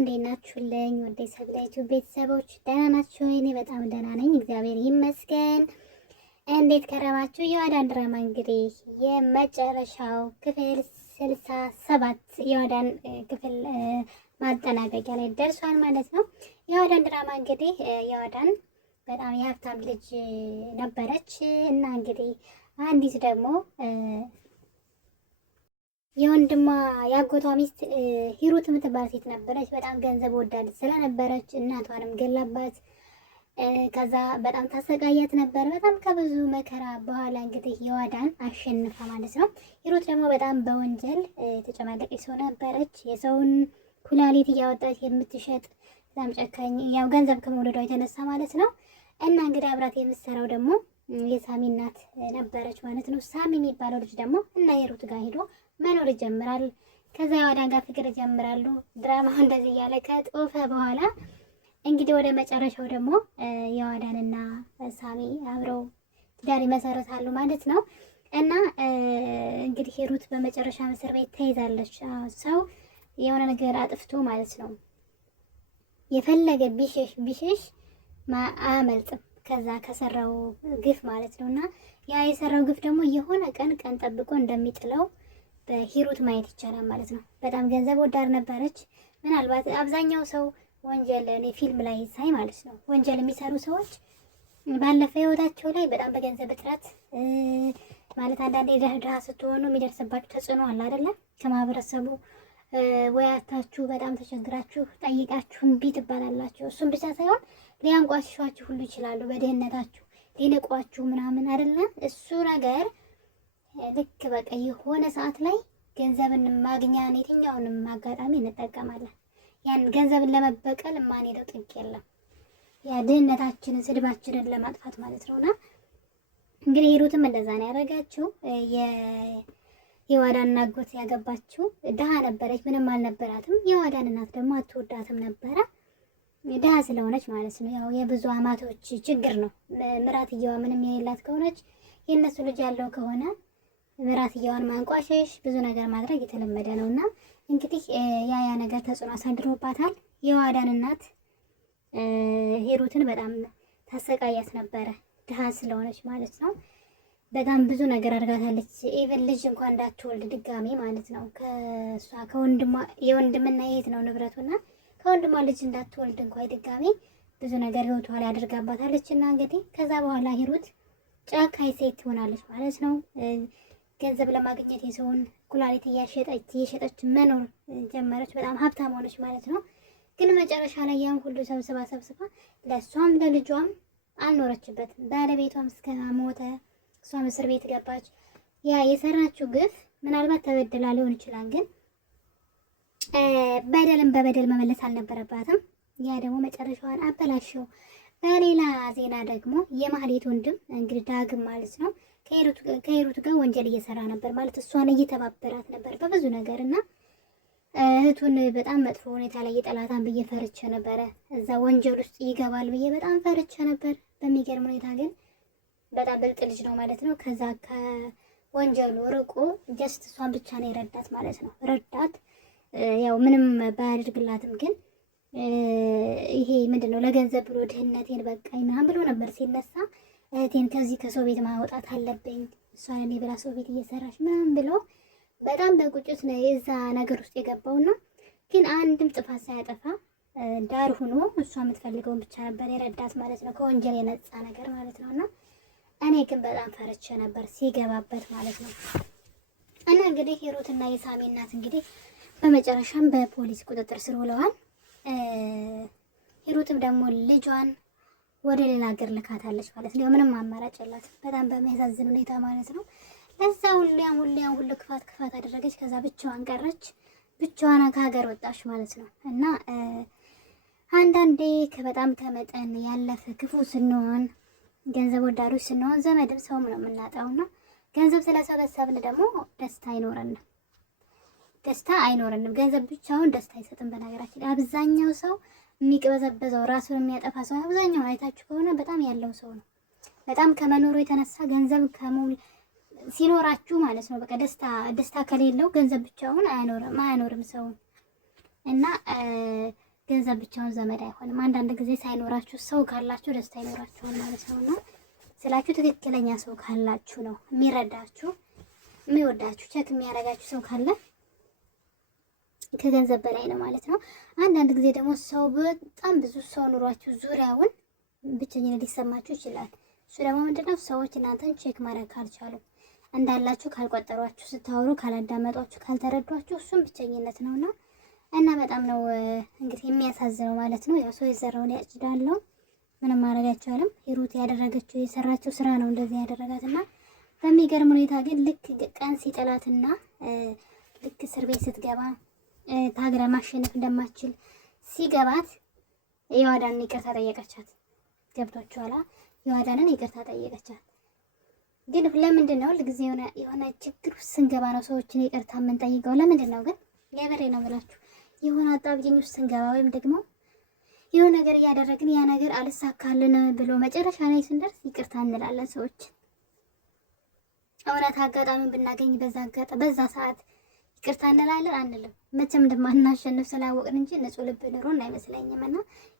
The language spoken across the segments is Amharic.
እንዴት ናችሁልኝ? ወደ ሰብላይቱ ቤተሰቦች ደህና ናችሁ? እኔ በጣም ደህና ነኝ፣ እግዚአብሔር ይመስገን። እንዴት ከረማችሁ? የአዳን ድራማ እንግዲህ የመጨረሻው ክፍል 67 የአዳን ክፍል ማጠናቀቂያ ላይ ደርሷል ማለት ነው። የአዳን ድራማ እንግዲህ የአዳን በጣም የሀብታም ልጅ ነበረች እና እንግዲህ አንዲት ደግሞ የወንድሟ ያጎቷ ሚስት ሂሩት የምትባል ሴት ነበረች። በጣም ገንዘብ ወዳድ ስለነበረች እናቷንም ገላባት። ከዛ በጣም ታሰቃያት ነበር። በጣም ከብዙ መከራ በኋላ እንግዲህ የዋዳን አሸንፋ ማለት ነው። ሂሩት ደግሞ በጣም በወንጀል ተጨማለቀች ሰው ነበረች። የሰውን ኩላሊት እያወጣች የምትሸጥ በጣም ጨካኝ፣ ያው ገንዘብ ከመውደዷ የተነሳ ማለት ነው። እና እንግዲህ አብራት የምትሰራው ደግሞ የሳሚ እናት ነበረች ማለት ነው። ሳሚ የሚባለው ልጅ ደግሞ እና ሂሩት ጋር ሄዶ መኖር ይጀምራል። ከዛ የዋዳን ጋር ፍቅር ይጀምራሉ። ድራማው እንደዚህ እያለ ከጦፈ በኋላ እንግዲህ ወደ መጨረሻው ደግሞ የዋዳንና ሳሚ አብረው ትዳር ይመሰረታሉ ማለት ነው። እና እንግዲህ ሂሩት በመጨረሻ እስር ቤት ተይዛለች። ሰው የሆነ ነገር አጥፍቶ ማለት ነው የፈለገ ቢሸሽ አያመልጥም ከዛ ከሰራው ግፍ ማለት ነው። እና ያ የሰራው ግፍ ደግሞ የሆነ ቀን ጠብቆ እንደሚጥለው በሂሩት ማየት ይቻላል ማለት ነው። በጣም ገንዘብ ወዳድ ነበረች። ምናልባት አብዛኛው ሰው ወንጀል እኔ ፊልም ላይ ሳይ ማለት ነው ወንጀል የሚሰሩ ሰዎች ባለፈ ህይወታቸው ላይ በጣም በገንዘብ እጥረት ማለት አንዳንዴ ድሃ ስትሆኑ የሚደርስባችሁ ተጽዕኖ አለ አይደለ? ከማህበረሰቡ ወያታችሁ በጣም ተቸግራችሁ ጠይቃችሁ እምቢ ትባላላችሁ። እሱም ብቻ ሳይሆን ሊያንቋሽሿችሁ ሁሉ ይችላሉ። በድህነታችሁ ሊንቋችሁ ምናምን አይደለ? እሱ ነገር ልክ በቃ የሆነ ሰዓት ላይ ገንዘብን ማግኛን የትኛውንም አጋጣሚ እንጠቀማለን። ያን ገንዘብን ለመበቀል የማንሄደው ጥግ የለም። ያ ድህነታችንን ስድባችንን ለማጥፋት ማለት ነውና እንግዲህ ሂሩትም እንደዛ ነው ያደረጋችው። የዋዳን አጎት ያገባችው ድሃ ነበረች፣ ምንም አልነበራትም። የዋዳን እናት ደግሞ አትወዳትም ነበረ ድሃ ስለሆነች ማለት ነው። ያው የብዙ አማቶች ችግር ነው። ምራትየዋ ምንም የሌላት ከሆነች የእነሱ ልጅ ያለው ከሆነ ምራትየዋን ማንቋሸሽ ብዙ ነገር ማድረግ የተለመደ ነውና እንግዲህ ያ ነገር ተጽዕኖ አሳድሮባታል። የዋዳን እናት ሂሩትን በጣም ታሰቃያት ነበረ ድሃ ስለሆነች ማለት ነው። በጣም ብዙ ነገር አድርጋታለች። ኢቭን ልጅ እንኳን እንዳትወልድ ድጋሜ ማለት ነው። ከሷ ከወንድሟ የወንድምና የእህት ነው ንብረቱና ከወንድሟ ልጅ እንዳትወልድ እንኳን ድጋሜ ብዙ ነገር ህይወቷ ላይ አድርጋባታለች። እና እንግዲህ ከዛ በኋላ ሂሩት ጨካኝ ሴት ትሆናለች ማለት ነው። ገንዘብ ለማግኘት የሰውን ኩላሊት እየሸጠች መኖር ጀመረች። በጣም ሀብታም ሆነች ማለት ነው። ግን መጨረሻ ላይ ያን ሁሉ ሰብስባ ለእሷም ለልጇም አልኖረችበትም። ባለቤቷም እስከ ሞተ፣ እሷም እስር ቤት ገባች። ያ የሰራችው ግፍ ምናልባት ተበድላ ሊሆን ይችላል፣ ግን በደልን በበደል መመለስ አልነበረባትም። ያ ደግሞ መጨረሻዋን አበላሸው። በሌላ ዜና ደግሞ የማህሌት ወንድም እንግዲህ ዳግም ማለት ነው ከሂሩት ጋር ወንጀል እየሰራ ነበር ማለት እሷን እየተባበራት ነበር በብዙ ነገር እና እህቱን በጣም መጥፎ ሁኔታ ላይ የጠላታን ብዬ ፈርቼ ነበረ። እዛ ወንጀል ውስጥ ይገባል ብዬ በጣም ፈርቼ ነበር። በሚገርም ሁኔታ ግን በጣም ብልጥ ልጅ ነው ማለት ነው። ከዛ ከወንጀሉ ርቆ ጀስት እሷን ብቻ ነው የረዳት ማለት ነው። ረዳት ያው ምንም ባያደርግላትም ግን ይሄ ምንድነው ለገንዘብ ብሎ ድህነቴን በቃኝ ምናምን ብሎ ነበር ሲነሳ። እህቴን ከዚህ ከሰው ቤት ማውጣት አለብኝ እሷን እኔ ብላ ሰው ቤት እየሰራች ምናምን ብሎ በጣም በቁጭት ነው የዛ ነገር ውስጥ የገባውና ግን አንድም ጥፋት ሳያጠፋ ዳር ሆኖ እሷ የምትፈልገውን ብቻ ነበር የረዳት ማለት ነው። ከወንጀል የነጻ ነገር ማለት ነውና እኔ ግን በጣም ፈርቼ ነበር ሲገባበት ማለት ነው። እና እንግዲህ ሂሩትና የሳሚ እናት እንግዲህ በመጨረሻም በፖሊስ ቁጥጥር ስር ውለዋል። ሂሩትም ደግሞ ልጇን ወደ ሌላ ሀገር ልካታለች ማለት ነው። ምንም አማራጭ የላትም። በጣም በሚያሳዝን ሁኔታ ማለት ነው። ለዛ ሁሉ ክፋት አደረገች። ከዛ ብቻዋን ቀረች። ብቻዋን ከሀገር ወጣች ማለት ነው። እና አንዳንዴ በጣም ከመጠን ያለፈ ክፉ ስንሆን፣ ገንዘብ ወዳዶች ስንሆን ዘመድም ሰውም ነው የምናጣውና ገንዘብ ስለሰበሰብን ደግሞ ደስታ አይኖረንም። ገንዘብ ብቻውን ደስታ አይሰጥም። በነገራችን አብዛኛው ሰው የሚቅበዘበዘው ራሱን የሚያጠፋ ሰው አብዛኛው አይታችሁ ከሆነ በጣም ያለው ሰው ነው። በጣም ከመኖሩ የተነሳ ገንዘብ ሲኖራችሁ ማለት ነው በቃ ደስታ ከሌለው ገንዘብ ብቻውን አያኖርም ሰው። እና ገንዘብ ብቻውን ዘመድ አይሆንም። አንዳንድ ጊዜ ሳይኖራችሁ ሰው ካላችሁ ደስታ ይኖራችኋል ማለት ነውና ስላችሁ ትክክለኛ ሰው ካላችሁ ነው የሚረዳችሁ፣ የሚወዳችሁ፣ ቸክ የሚያደርጋችሁ ሰው ካለ ከገንዘብ በላይ ነው ማለት ነው። አንዳንድ ጊዜ ደግሞ ሰው በጣም ብዙ ሰው ኑሯችሁ ዙሪያውን ብቸኝነት ሊሰማችሁ ይችላል። እሱ ደግሞ ምንድነው ሰዎች እናንተን ቼክ ማድረግ ካልቻሉ እንዳላችሁ ካልቆጠሯችሁ፣ ስታወሩ ካላዳመጧችሁ፣ ካልተረዷችሁ እሱም ብቸኝነት ነውና እና በጣም ነው እንግዲህ የሚያሳዝነው ማለት ነው። ያው ሰው የዘራውን ያጭዳል። ምንም ማድረግ አይቻልም። ሂሩት ያደረገችው የሰራችው ስራ ነው እንደዚህ ያደረጋትና በሚገርም ሁኔታ ግን ልክ ቀን ሲጥላትና ልክ እስር ቤት ስትገባ ታግራ ማሸነፍ እንደማትችል ሲገባት የዋዳንን ይቅርታ ጠየቀቻት። ገብቷችኋል? የዋዳንን ይቅርታ ጠየቀቻት። ግን ለምንድን ነው ሁልጊዜ የሆነ ችግር ውስጥ ስንገባ ነው ሰዎችን ይቅርታ የምንጠይቀው? ለምንድን ነው ግን? የበሬ ነው ብላችሁ የሆነ አጣብቂኝ ውስጥ ስንገባ ወይም ደግሞ የሆነ ነገር እያደረግን ያ ነገር አልሳካልን ብሎ መጨረሻ ላይ ስንደርስ ይቅርታ እንላለን ሰዎች። እውነት አጋጣሚ ብናገኝ በዛ ሰዓት ይቅርታ እንላለን አንልም። መቼም እንደማናሸንፍ ስላወቅን እንጂ ንጹህ ልብ ኑሮን አይመስለኝም። እና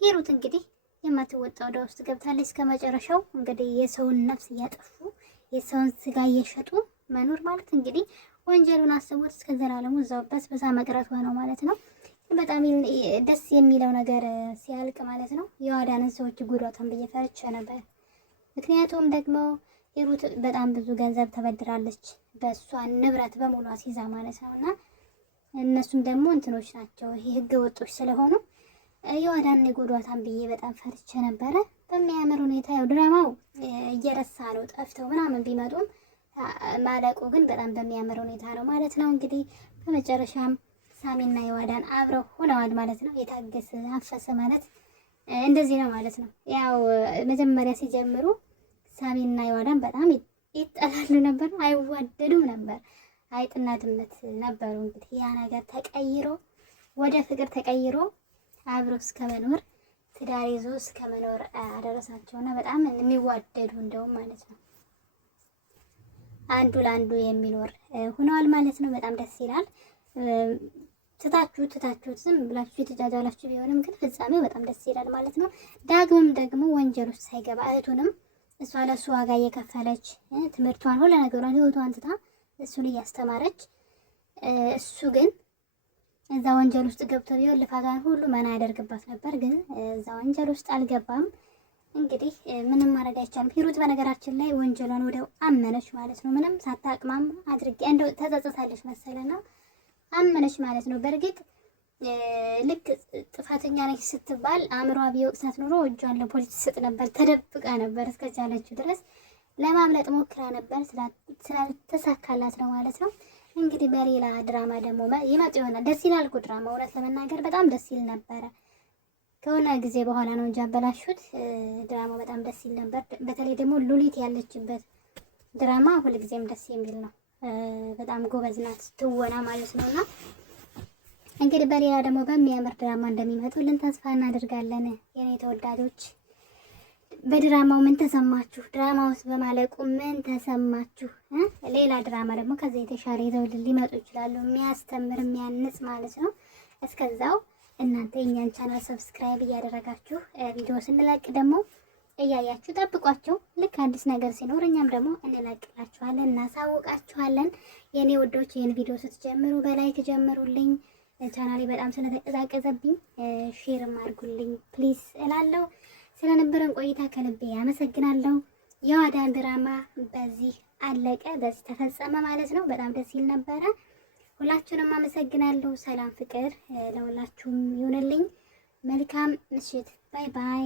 ሂሩት እንግዲህ የማትወጣው ወደ ውስጥ ገብታለች እስከ መጨረሻው። እንግዲህ የሰውን ነፍስ እያጠፉ የሰውን ስጋ እየሸጡ መኖር ማለት እንግዲህ ወንጀሉን አስቦት እስከ ዘላለሙ እዛውበት በዛ መቅረቷ ነው ማለት ነው። በጣም ደስ የሚለው ነገር ሲያልቅ ማለት ነው የዋዳንን ሰዎች ጉዳቷን ብዬ ፈርቼ ነበር። ምክንያቱም ደግሞ ሂሩት በጣም ብዙ ገንዘብ ተበድራለች በእሷ ንብረት በሙሉ አስይዛ ማለት ነው። እና እነሱም ደግሞ እንትኖች ናቸው፣ ይሄ ህገ ወጦች ስለሆኑ የዋዳንን ጉዳቷን ብዬ በጣም ፈርቼ ነበረ። በሚያምር ሁኔታ ያው ድራማው እየረሳ ነው ጠፍተው ምናምን ቢመጡም ማለቁ ግን በጣም በሚያምር ሁኔታ ነው ማለት ነው። እንግዲህ በመጨረሻም ሳሚና የዋዳን አብረው ሆነዋል ማለት ነው። የታገሰ አፈሰ ማለት እንደዚህ ነው ማለት ነው። ያው መጀመሪያ ሲጀምሩ ሳሚና የዋዳን በጣም ይጠላሉ ነበር፣ አይዋደዱም ነበር፣ አይጥና ድመት ነበሩ። እንግዲህ ያ ነገር ተቀይሮ ወደ ፍቅር ተቀይሮ አብረው እስከ መኖር ትዳር ይዞ እስከ መኖር አደረሳቸውና በጣም የሚዋደዱ እንደውም ማለት ነው አንዱ ለአንዱ የሚኖር ሆነዋል ማለት ነው። በጣም ደስ ይላል። ትታችሁት ዝም ብላችሁ የተጃጃላችሁ ቢሆንም ግን ፍጻሜው በጣም ደስ ይላል ማለት ነው። ዳግምም ደግሞ ወንጀል ውስጥ ሳይገባ እህቱንም እሷ ለእሱ ዋጋ እየከፈለች ትምህርቷን ሁሉ ነገሯን ህይወቷን ትታ እሱን እያስተማረች እሱ ግን እዛ ወንጀል ውስጥ ገብቶ ቢሆን ልፋቷን ሁሉ መና ያደርግባት ነበር። ግን እዛ ወንጀል ውስጥ አልገባም። እንግዲህ ምንም ማድረግ አይቻልም። ሂሩት በነገራችን ላይ ወንጀሏን ወዲያው አመነች ማለት ነው። ምንም ሳታቅማም አድርጌ እንደው ተጸጽታለች መሰለና አመነች ማለት ነው። በእርግጥ ልክ ጥፋተኛ ነች ስትባል አእምሯ ቢወቅሳት ኖሮ እጇን ለፖሊስ ትሰጥ ነበር፣ ተደብቃ ነበር እስከቻለችው ድረስ ለማምለጥ ሞክራ ነበር። ስላልተሳካላት ነው ማለት ነው። እንግዲህ በሌላ ድራማ ደግሞ ይመጣ ይሆናል። ደስ ይላል እኮ ድራማ፣ እውነት ለመናገር በጣም ደስ ይል ነበረ። ከሆነ ጊዜ በኋላ ነው እንጂ አበላሹት። ድራማው በጣም ደስ ይል ነበር። በተለይ ደግሞ ሉሊት ያለችበት ድራማ ሁልጊዜም ደስ የሚል ነው። በጣም ጎበዝ ናት ትወና ማለት ነውና እንግዲህ በሌላ ደግሞ በሚያምር ድራማ እንደሚመጡልን ተስፋ እናደርጋለን። የኔ ተወዳጆች በድራማው ምን ተሰማችሁ? ድራማ ውስጥ በማለቁ ምን ተሰማችሁ? ሌላ ድራማ ደግሞ ከዚህ የተሻለ ይዘውልን ሊመጡ ይችላሉ፣ የሚያስተምር የሚያንጽ ማለት ነው። እስከዛው እናንተ የኛን ቻናል ሰብስክራይብ እያደረጋችሁ ቪዲዮ ስንለቅ ደግሞ እያያችሁ ጠብቋቸው። ልክ አዲስ ነገር ሲኖር እኛም ደግሞ እንለቅላችኋለን፣ እናሳውቃችኋለን። የኔ ውዶች ይህን ቪዲዮ ስትጀምሩ በላይክ ጀምሩልኝ። ቻናሌ በጣም ስለተቀዛቀዘብኝ ሼርም አድርጉልኝ ፕሊዝ እላለሁ። ስለነበረን ቆይታ ከልቤ ያመሰግናለሁ። የዋዳን ድራማ በዚህ አለቀ፣ በዚህ ተፈጸመ ማለት ነው። በጣም ደስ ይል ነበረ። ሁላችሁንም አመሰግናለሁ። ሰላም ፍቅር ለሁላችሁም ይሁንልኝ። መልካም ምሽት። ባይ ባይ።